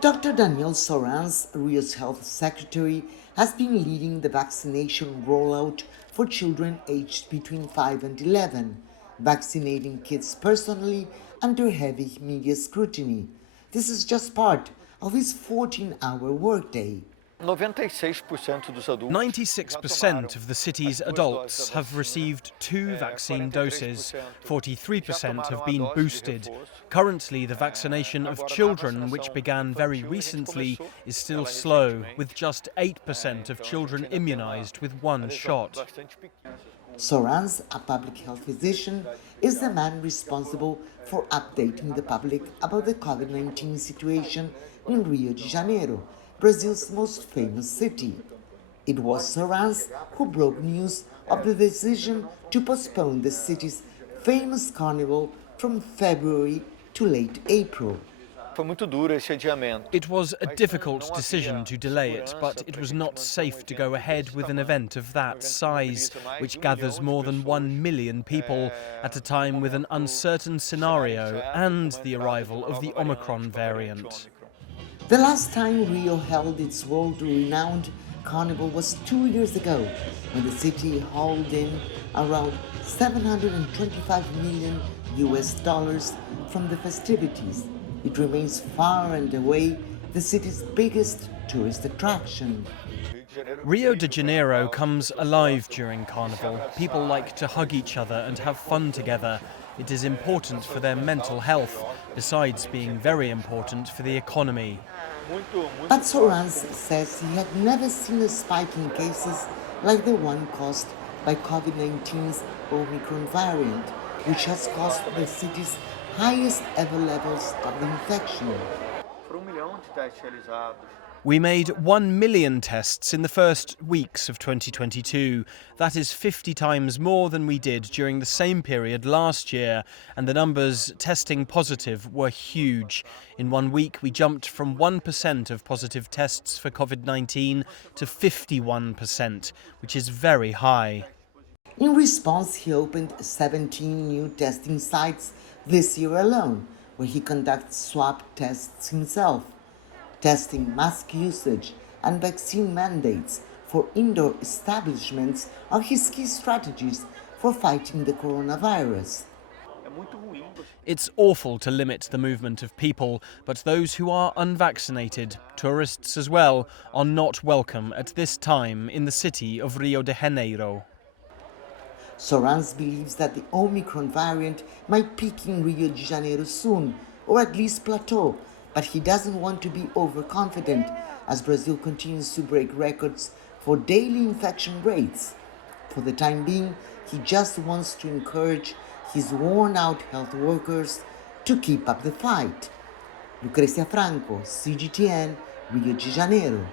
Dr. Daniel Soranz, Rio's health secretary, has been leading the vaccination rollout for children aged between 5 and 11, vaccinating kids personally under heavy media scrutiny. This is just part of his 14-hour workday. 96% of the city's adults have received 2 vaccine doses. 43% have been boosted. Currently, the vaccination of children, which began very recently, is still slow, with just 8% of children immunized with 1 shot. Soranz, a public health physician, is the man responsible for updating the public about the COVID-19 situation in Rio de Janeiro, Brazil's most famous city. It was Soranz who broke news of the decision to postpone the city's famous Carnival from February to late April. It was a difficult decision to delay it, but it was not safe to go ahead with an event of that size, which gathers more than 1 million people at a time with an uncertain scenario and the arrival of the Omicron variant. The last time Rio held its world-renowned Carnival was 2 years ago, when the city hauled in around $725 million from the festivities. It remains far and away the city's biggest tourist attraction. Rio de Janeiro comes alive during Carnival. People like to hug each other and have fun together. It is important for their mental health, besides being very important for the economy. But Soranz says he had never seen a spike in cases like the one caused by COVID-19's Omicron variant, which has caused the city's highest ever levels of infection. We made 1 million tests in the first weeks of 2022. That is 50 times more than we did during the same period last year, and the numbers testing positive were huge. In 1 week, we jumped from 1% of positive tests for COVID-19 to 51%, which is very high. In response, he opened 17 new testing sites this year alone, where he conducts swab tests himself. Testing, mask usage, and vaccine mandates for indoor establishments are his key strategies for fighting the coronavirus. It's awful to limit the movement of people, but those who are unvaccinated, tourists as well, are not welcome at this time in the city of Rio de Janeiro. Soranz believes that the Omicron variant might peak in Rio de Janeiro soon, or at least plateau, but he doesn't want to be overconfident as Brazil continues to break records for daily infection rates. For the time being, he just wants to encourage his worn-out health workers to keep up the fight. Lucrecia Franco, CGTN, Rio de Janeiro.